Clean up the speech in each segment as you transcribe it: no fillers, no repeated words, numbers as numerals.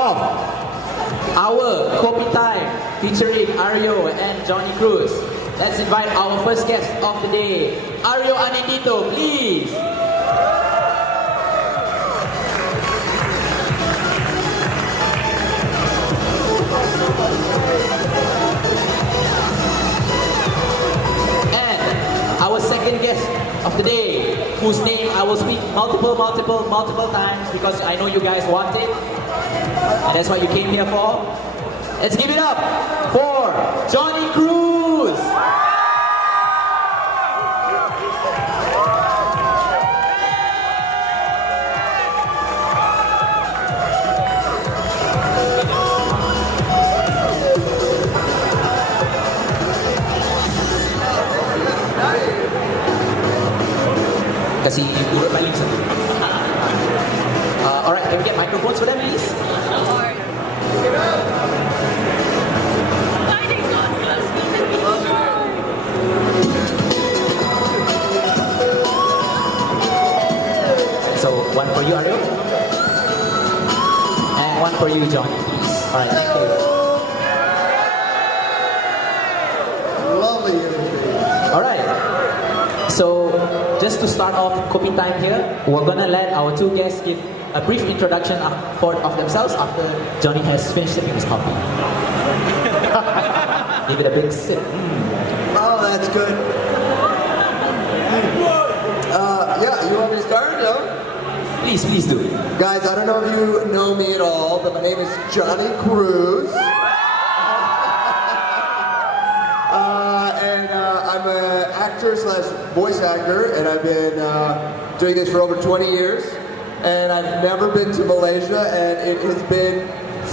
of our Kopi-Time featuring Ario and Johnny Cruz. Let's invite our first guest of the day, Ario Anindito, please. And our second guest of the day, whose name I will speak multiple times because I know you guys want it. And that's what you came here for. Let's give it up for Johnny Cruz. Kasi urut paling satu. Alright, can we get microphones for them, please? So, one for you, Ario. And one for you, Johnny, please. Alright, thank you. Lovely. Alright. So, just to start off Kopi-Time here, we're gonna let our two guests give a brief introduction of themselves after Johnny has finished sipping his coffee. Give it a big sip. Oh, that's good. Yeah, you want me to start? No? Please do. Guys, I don't know if you know me at all, but my name is Johnny Cruz. I'm an actor / voice actor, and I've been doing this for over 20 years. And I've never been to Malaysia, and it has been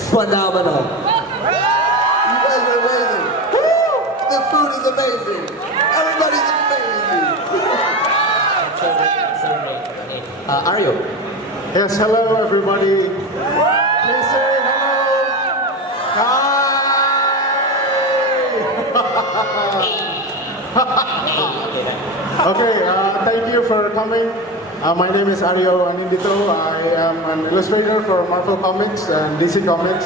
phenomenal. You guys are amazing. Woo! The food is amazing. Everybody's amazing. So great. Ario. Yes, hello everybody. Please say hello. Hi. Okay, thank you for coming. My name is Ario Anindito. I am an illustrator for Marvel Comics and DC Comics.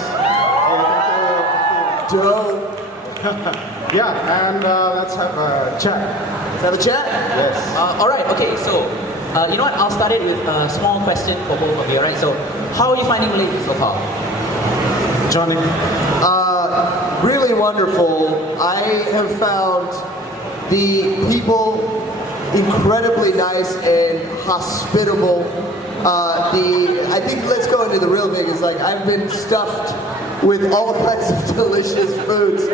Thank you. Yeah, and let's have a chat. Let's have a chat? Yes. Alright, okay, so you know what? I'll start it with a small question for both of you, right? So, how are you finding Malaysia so far? Johnny. Really wonderful. I have found the people incredibly nice and hospitable. I think let's go into the real thing. Is like I've been stuffed with all kinds of delicious foods.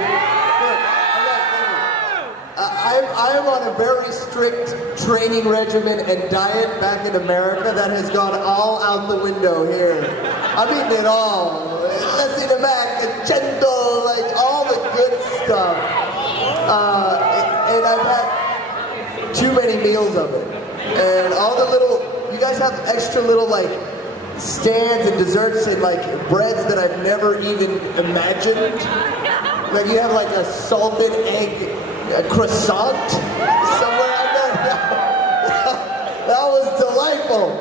I am on a very strict training regimen and diet back in America that has gone all out the window here. I'm eating it all. Lassi lemak, cendol, like all the good stuff. And I've had too many meals of it. And all the little, you guys have extra little like stands and desserts and like breads that I've never even imagined. Like you have like a salted egg croissant somewhere out there. That was delightful.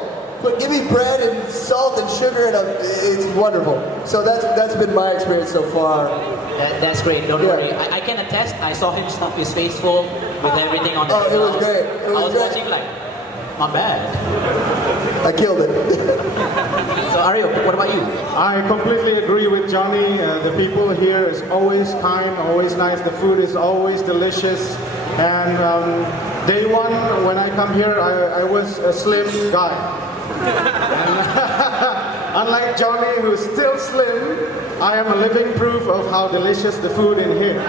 But give me bread and salt and sugar and it's wonderful. So that's been my experience so far. That's great, don't worry. I can attest, I saw him stuff his face full with everything on his Oh, it was great. It was I was great. watching like, not bad. I killed it. So Ario, what about you? I completely agree with Johnny. The people here is always kind, always nice. The food is always delicious. And day one, when I come here, I was a slim guy. And unlike Johnny, who's still slim, I am a living proof of how delicious the food in here.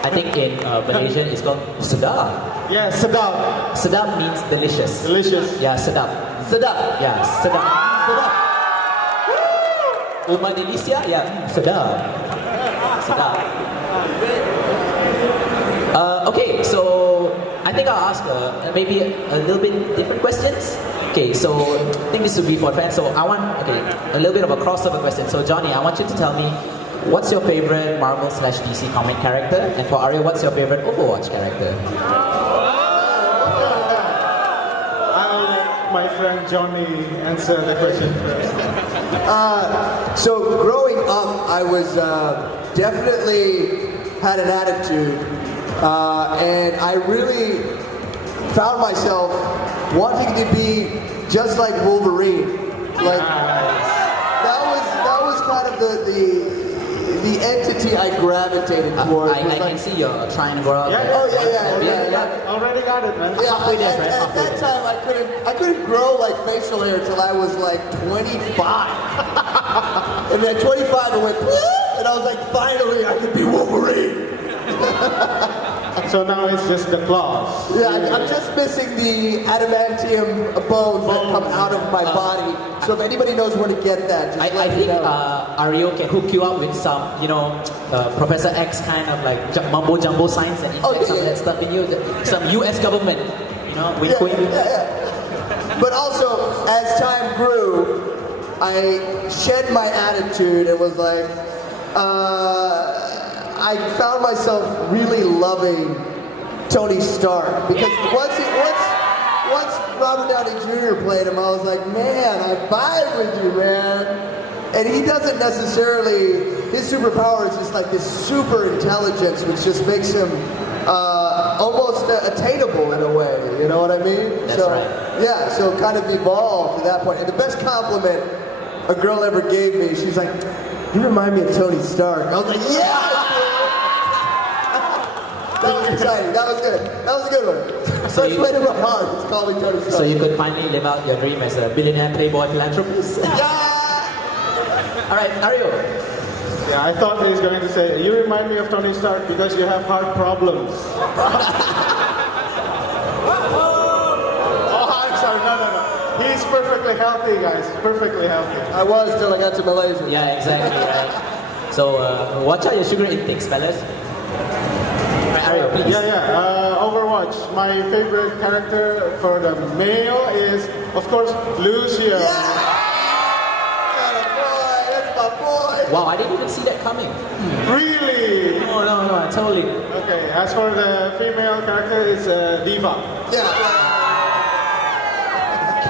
I think in Malaysian it's called sedap. Yeah, sedap. Sedap means delicious. Delicious. Yeah, sedap. Sedap. Yeah, sedap. Sedap. Uma Indonesia? Yeah, sedap. Sedap. Okay, so I think I'll ask maybe a little bit different questions. Okay, so I think this would be for fans. So I want, a little bit of a crossover question. So Johnny, I want you to tell me, what's your favorite Marvel / DC comic character? And for Ario, what's your favorite Overwatch character? my friend Johnny answer the question first. So growing up, I was definitely had an attitude, and I really found myself wanting to be just like Wolverine. Like that was kind of the entity I gravitated towards. I can see you're trying to grow up. Yeah. Already got it, man. Yeah, Halfway there, right? at that time I couldn't grow like facial hair until I was like 25. And at 25 I went, and I was like, finally I could be Wolverine. So now it's just the claws. Yeah, I'm just missing the adamantium bones that come out of my body. So if anybody knows where to get that, just I let me think know. Ario can hook you up with some, Professor X kind of like mumbo jumbo science and inject some of that stuff in you. Some U.S. government, wink wink. Yeah. But also, as time grew, I shed my attitude and was like, I found myself really loving Tony Stark because once Robert Downey Jr. played him, I was like, man, I vibe with you, man. And he doesn't necessarily, his superpower is just like this super intelligence, which just makes him almost attainable in a way. You know what I mean? That's right. Yeah, so it kind of evolved to that point. And the best compliment a girl ever gave me, she's like, you remind me of Tony Stark. I was like, yeah! That was exciting. That was good. That was a good one. So you played it hard. It's called me Tony Stark. So you could finally live out your dream as a billionaire playboy philanthropist. Yeah! All right, Ario. Yeah, I thought he was going to say, you remind me of Tony Stark because you have heart problems. I'm sorry, no. He's perfectly healthy, guys. Perfectly healthy. I was till I got to Malaysia. Yeah, exactly, right. So watch out your sugar intakes, fellas. All right, Ario, please. Overwatch. My favorite character for the male is, of course, Lucio. That's my boy. Wow, I didn't even see that coming. Really? No, I totally. Okay, as for the female character, it's Diva. Yeah.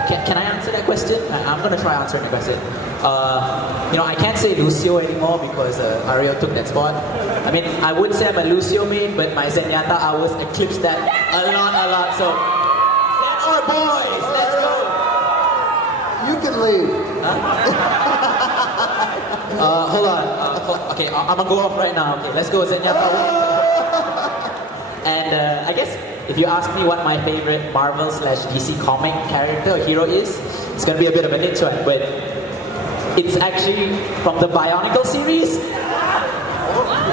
Can I answer that question? I'm going to try answering the question. I can't say Lucio anymore because Ario took that spot. I mean, I would say I'm a Lucio main, but my Zenyatta hours eclipsed that a lot. So, Zen boys, let's go. You can leave. Hold on. Okay, I'm going to go off right now. Okay, let's go Zenyatta. And I guess if you ask me what my favorite Marvel/DC comic character or hero is, it's going to be a bit of a niche one, but it's actually from the Bionicle series.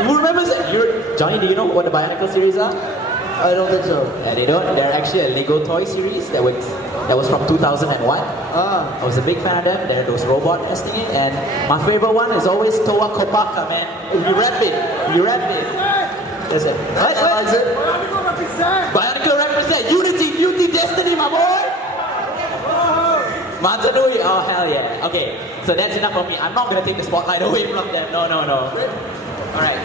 Who remembers it? Johnny, do you know what the Bionicle series are? I don't think so. Yeah, they don't. They're actually a Lego toy series that was from 2001. I was a big fan of them. They're those robot nesting in, and my favorite one is always Toa Kopaka, man. You rap it. That's it. What? Bionicle represent unity, destiny, my boy. Manzanui, oh hell yeah. Okay, so that's enough for me. I'm not gonna take the spotlight away from them. No. All right.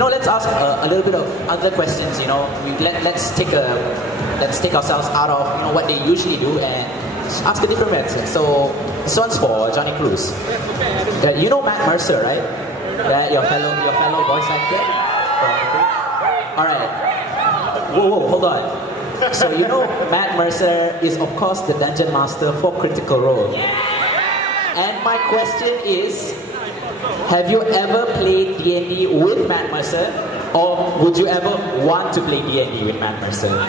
Let's ask a little bit of other questions. Let's take ourselves out of what they usually do and ask a different question. So this one's for Johnny Cruz. You know Matt Mercer, right? Yeah, your fellow voice actor. All right. Whoa, hold on. So Matt Mercer is of course the Dungeon Master for Critical Role. And my question is, have you ever played D&D with Matt Mercer, or would you ever want to play D&D with Matt Mercer?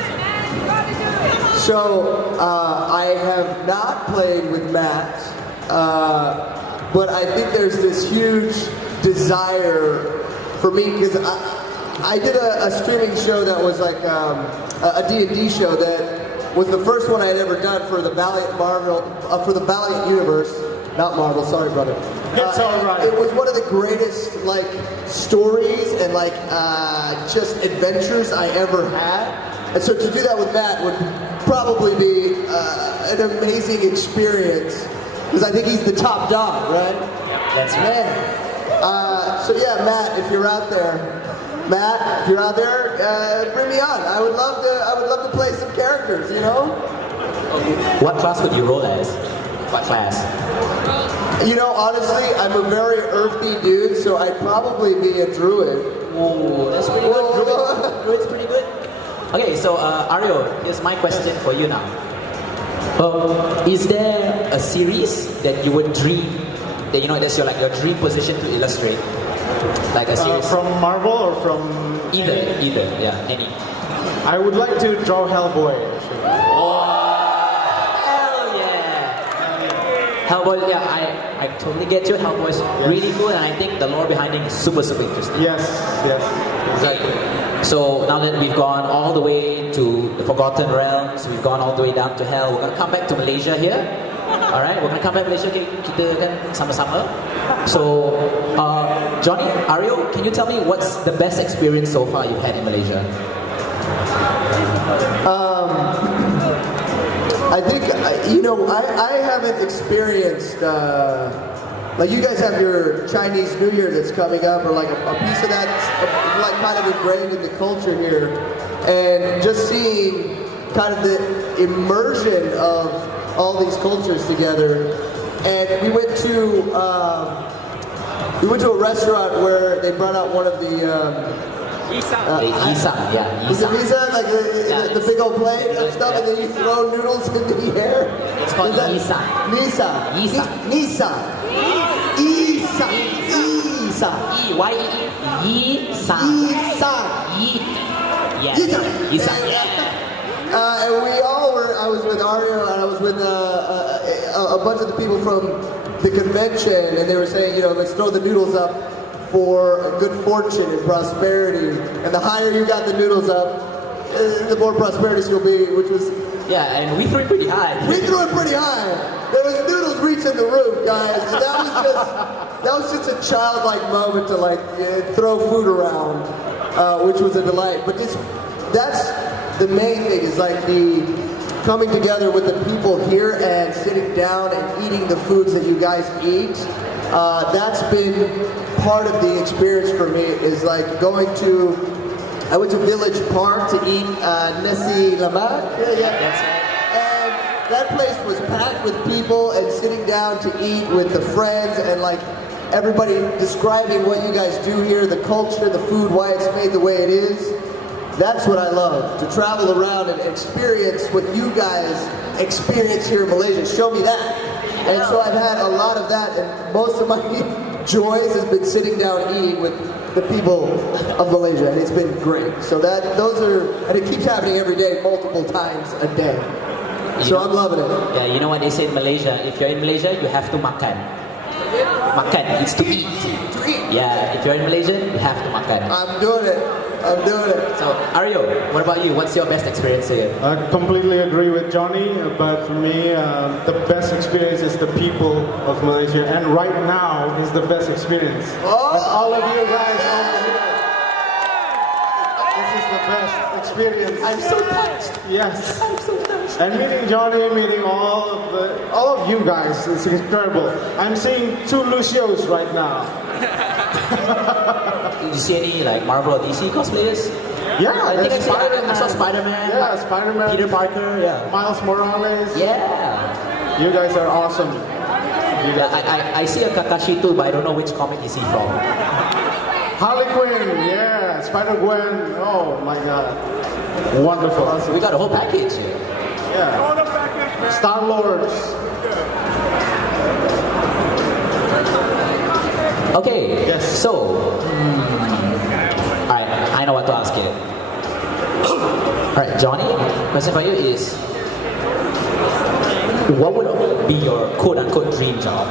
So, I have not played with Matt, but I think there's this huge desire for me, because I did a streaming show that was like a D&D show that was the first one I had ever done for the Valiant Valiant universe. Not Marvel, sorry brother. It's all right. It was one of the greatest stories and just adventures I ever had. And so to do that with Matt would probably be an amazing experience, because I think he's the top dog, right? That's right. Man. So yeah, Matt, if you're out there, bring me on. I would love to play some characters, What class would you roll as? What class? You know, honestly, I'm a very earthy dude, so I'd probably be a druid. Oh, that's pretty good. Druid's pretty good. Okay, so Ario, here's my question for you now. Is there a series that you would dream, that you know that's your dream position to illustrate? Like a series? From Marvel or from... Either, yeah, any. I would like to draw Hellboy. Actually. Hell yeah! Hellboy, yeah, I totally get you. Hellboy's really cool, and I think the lore behind it is super, super interesting. Yes, exactly. So now that we've gone all the way to the Forgotten Realms, we've gone all the way down to hell, we're gonna come back to Malaysia here. Alright, we're gonna come back to Malaysia, kita kan sama-sama. So, Johnny, Ario, can you tell me what's the best experience so far you've had in Malaysia? I think, you know, I haven't experienced, like you guys have your Chinese New Year that's coming up, or like a piece of that's like kind of ingrained in the culture here. And just seeing kind of the immersion of all these cultures together. And we went to a restaurant where they brought out one of the Isam, yeah. is it Isam. Visa? Like the big old plate of stuff, and then you throw noodles into the air? It's called Isam. Nisa. Nisa. Nisa. Isa. Isa. Y-E-E. Isam. Isa. Yes. Isam. Isam, yeah. And we all were, I was with Ario, and I was with a bunch of the people from the convention, and they were saying, you know, let's throw the noodles up for good fortune and prosperity. And the higher you got the noodles up, the more prosperous you'll be, which was... Yeah, and we threw it pretty high. We threw it pretty high. There was noodles reaching the roof, guys. And that was just a childlike moment to throw food around, which was a delight. But that's the main thing, is like the coming together with the people here and sitting down and eating the foods that you guys eat. That's been part of the experience for me, is like I went to Village Park to eat nasi lemak. That's it. And that place was packed with people and sitting down to eat with the friends, and like everybody describing what you guys do here, the culture, the food, why it's made the way it is. That's what I love, to travel around and experience what you guys experience here in Malaysia. Show me that. And so I've had a lot of that, and most of my joys has been sitting down eating with the people of Malaysia, and it's been great. So and it keeps happening every day, multiple times a day. So I'm loving it. Yeah, you know what they say in Malaysia? If you're in Malaysia, you have to makan. Makan, it's to eat. To eat. Yeah, if you're in Malaysia, you have to makan. I'm doing it. So, Ario, what about you? What's your best experience here? I completely agree with Johnny, but for me, the best experience is the people of Malaysia, and right now is the best experience. Oh! And all of you guys over here, this is the best experience. I'm so touched. Yes. I'm so touched. And meeting Johnny, meeting all of you guys, it's incredible. I'm seeing 2 Lucios right now. Did you see any Marvel or DC cosplayers? Yeah, I think Spider-Man. I saw Spider-Man. Yeah, Spider-Man. Peter Parker, yeah. Miles Morales. Yeah. You guys are awesome. I see a Kakashi too, but I don't know which comic is he from. Harley Quinn, yeah. Spider-Gwen, oh my god. Wonderful. So we got a whole package here. Yeah. Star-Lords. Okay, Yes. so, alright, I know what to ask you. Alright, Johnny, question for you is, what would be your quote-unquote dream job?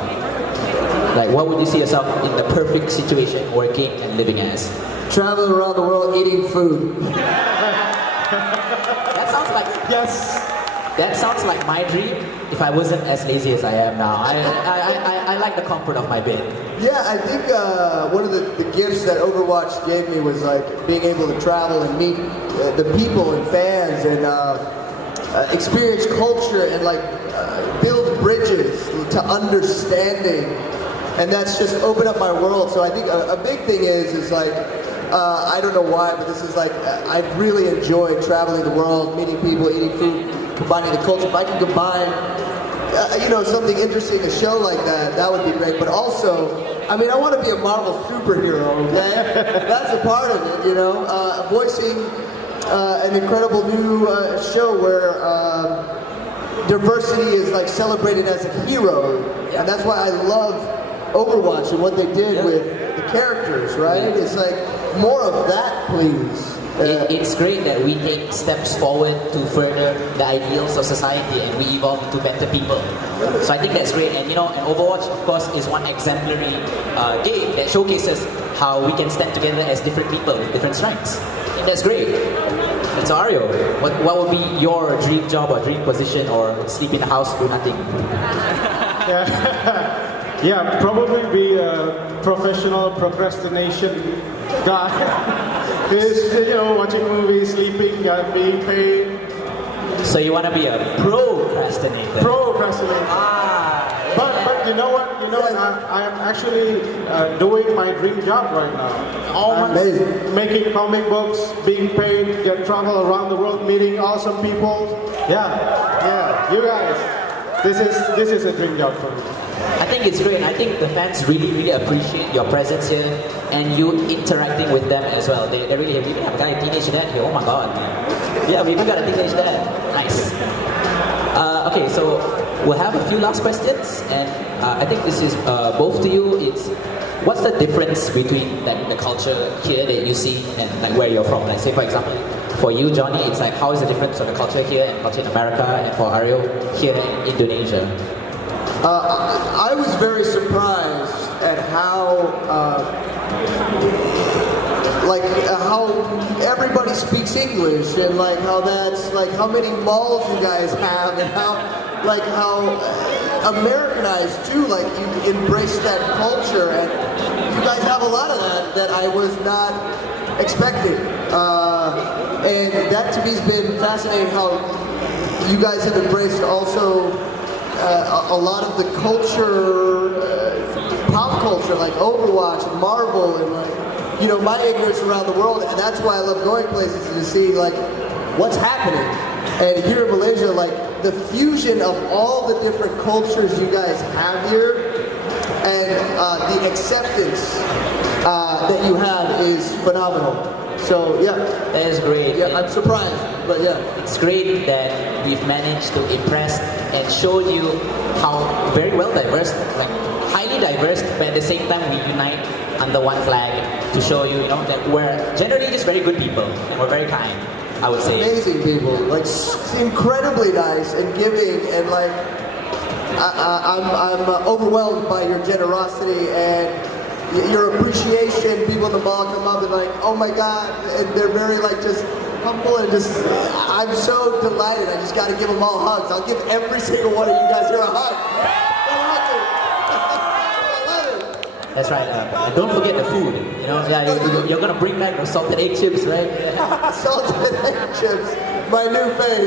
Like, what would you see yourself in the perfect situation working and living as? Traveling around the world eating food. That sounds like... Yes. That sounds like my dream if I wasn't as lazy as I am now. I like the comfort of my bed. Yeah, I think one of the gifts that Overwatch gave me was like being able to travel and meet the people and fans and experience culture and build bridges to understanding. And that's just opened up my world. So I think a big thing is I don't know why, but this is I've really enjoyed traveling the world, meeting people, eating food, combining the culture. If I can combine, something interesting, a show like that, that would be great. But also, I mean, I want to be a Marvel superhero, okay? That's a part of it, voicing an incredible new show where diversity is like celebrated as a hero, and that's why I love Overwatch and what they did with the characters, right? It's like more of that, please. It's great that we take steps forward to further the ideals of society and we evolve into better people. So I think that's great. And and Overwatch, of course, is one exemplary game that showcases how we can stand together as different people with different strengths. I think that's great. And so Ario, what would be your dream job or dream position, or sleep in the house, do nothing? Yeah, probably be a professional procrastination guy. Is watching movies, sleeping, being paid. So you want to be a procrastinator? Procrastinator. But you know what? I am actually doing my dream job right now. Amazing. Making comic books, being paid, get travel around the world, meeting awesome people. Yeah. You guys, this is a dream job for me. I think it's great. I think the fans really, really appreciate your presence here and you interacting with them as well. They really have. We even have a guy, a teenage dad here. Oh my god. Yeah, we even got a teenage dad. Nice. Okay, so we'll have a few last questions, and I think this is both to you. It's what's the difference between the culture here that you see and like where you're from? Like say for example, for you, Johnny, it's like how is the difference of the culture here and culture in America, and for Ario here in Indonesia? I was very surprised at how everybody speaks English, and how that's how many malls you guys have, and how Americanized too. You embrace that culture, and you guys have a lot of that I was not expecting. And that to me has been fascinating. How you guys have embraced also. A lot of the culture, pop culture, like Overwatch and Marvel, and my ignorance around the world, and that's why I love going places to see what's happening. And here in Malaysia, the fusion of all the different cultures you guys have here, and the acceptance that you have is phenomenal. So yeah, that is great. Yeah, I'm surprised, but yeah, it's great that we've managed to impress and show you how very well diverse, highly diverse, but at the same time we unite under one flag to show you, that we're generally just very good people and we're very kind. I would say amazing people, incredibly nice and giving, and I'm overwhelmed by your generosity and your appreciation. People in the mall come up and oh my god, and they're very just humble, and I'm so delighted. I just got to give them all hugs. I'll give every single one of you guys here a hug. I love it. That's right. And don't forget the food. You're gonna bring back the salted egg chips, right? Salted egg chips, my new fave.